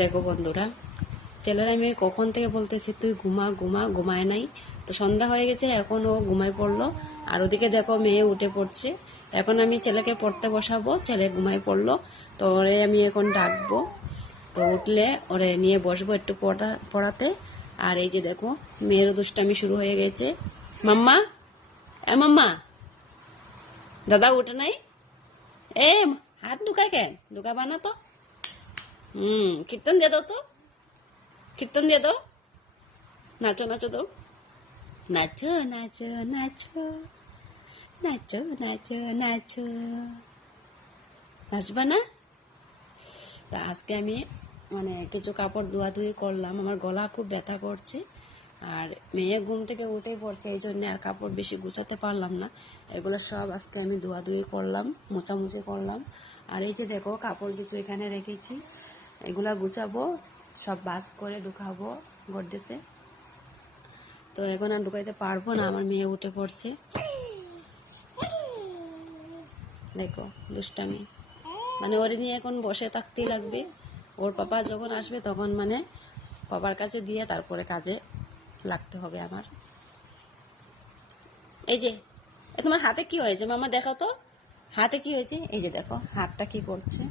দেখো বন্ধুরা, ছেলেরা মেয়ে কখন থেকে বলতেছি তুই ঘুমা ঘুমা, ঘুমায় নাই। তো সন্ধ্যা হয়ে গেছে, এখন ও ঘুমায় পড়লো। আর ওদিকে দেখো মেয়ে উঠে পড়ছে। এখন আমি ছেলেকে পড়তে বসাবো, ছেলে ঘুমায় পড়লো। তো ওরে আমি এখন ডাকবো। তো উঠলে ওরে নিয়ে বসবো একটু পড়াতে। আর এই যে দেখো মেয়েরও দুষ্টামি শুরু হয়ে গেছে। মাম্মা, মাম্মা, দাদা উঠে নাই? এ, হাত ঢুকায় কেন? ঢুকাবা না তো। কীর্তন দিয়ে দাও তো, কীর্তন দিয়ে দাও। নাচো নাচো দাও, নাচো নাচো নাচো, নাচো নাচো নাচো। নাচবা না? তা আজকে আমি কিছু কাপড় ধোয়াধুয়ি করলাম, আমার গলা খুব ব্যথা করছে। আর মেয়ে ঘুম থেকে উঠেই পড়ছে, এই জন্য আর কাপড় বেশি গুছাতে পারলাম না। এগুলো সব আজকে আমি ধোয়াধুয়ি করলাম, মোছামুছি করলাম। আর এই যে দেখো কাপড় কিছু এখানে রেখেছি, এগুলা গুছাবো, সব বাস করে ঢুকাবো গডরেজে। তো এখন আর ঢুকাইতে পারবো না, আমার মেয়ে উঠে পড়ছে। দেখো দুষ্টামি, ওরে নিয়ে এখন বসে থাকতেই লাগবে। ওর পাপা যখন আসবে তখন পাপার কাছে দিয়ে তারপরে কাজে লাগতে হবে আমার। এই যে তোমার হাতে কি হয়েছে মামা? দেখো তো হাতে কি হয়েছে। এই যে দেখো হাতটা কি করছে।